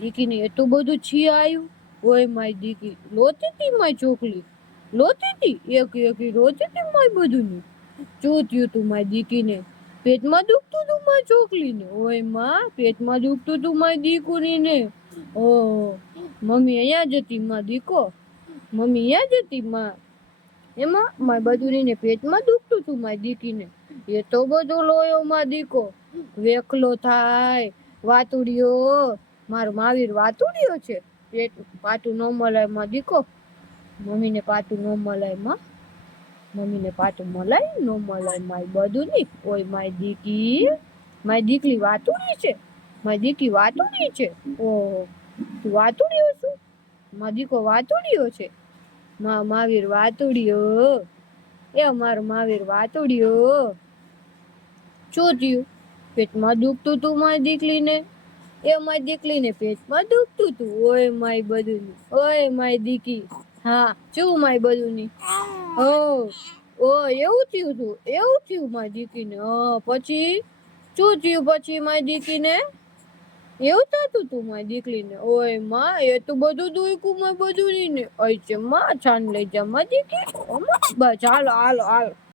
દીકીને એટલું બધું છી આવ્યું. ઓય માય દીકી લોતી તી માય ચોકલી, લોતી તી એક રોતી તી માય બધું. શું થયું તું માય દીકીને? પેટમાં દુખતું તું માય ચોકલીને? ઓય માં પેટમાં દુખતું તું માય દીકરીને? ઓહો મમ્મી અહીંયા જતી માં દીકો, મમ્મી અહીંયા જતી માં. એમાં માય બધુરીને પેટમાં દુખતું તું માય દીકીને? એ તો બધો લોયો માં દીકો, વેખલો થાય વાતુડિયો. મારો મહાવીર વાતુડિયો છે. પેટ પાટું ન મલાય માં દીકો, મમ્મીને પાટું ન મલાય માં, મમ્મીને પાટું મલાય ન મલાય માય બધું ની. ઓય માય દીકી, માય દીકરી વાતુડી છે, માય દીકી વાતુડી છે. ઓહો તું વાતુડિયો છું? માં દીકો વાતુડિયો છે. મહાવીર વાતુડિયો, એ મારો મહાવીર વાતુડિયો. શું થયું? પેટમાં દુખતું તું મારી દીકરીને? એ મારી દીકરીને પેટમાં દુખતું તું. ઓય માય બધું, ઓય માય દીકી. હા શું માય બધું ની? ઓ એવું થયું તું, એવું થયું મારી દીકરીને? પછી શું થયું પછી મારી દીકરીને? એવું થતું તું મારી દીકરીને? ઓય માં એ તો બધું દુખ્યું મારી બધું ને. અય છે માં છાન લઈ જા મારી દીકી. બસ હાલો હાલો હાલો.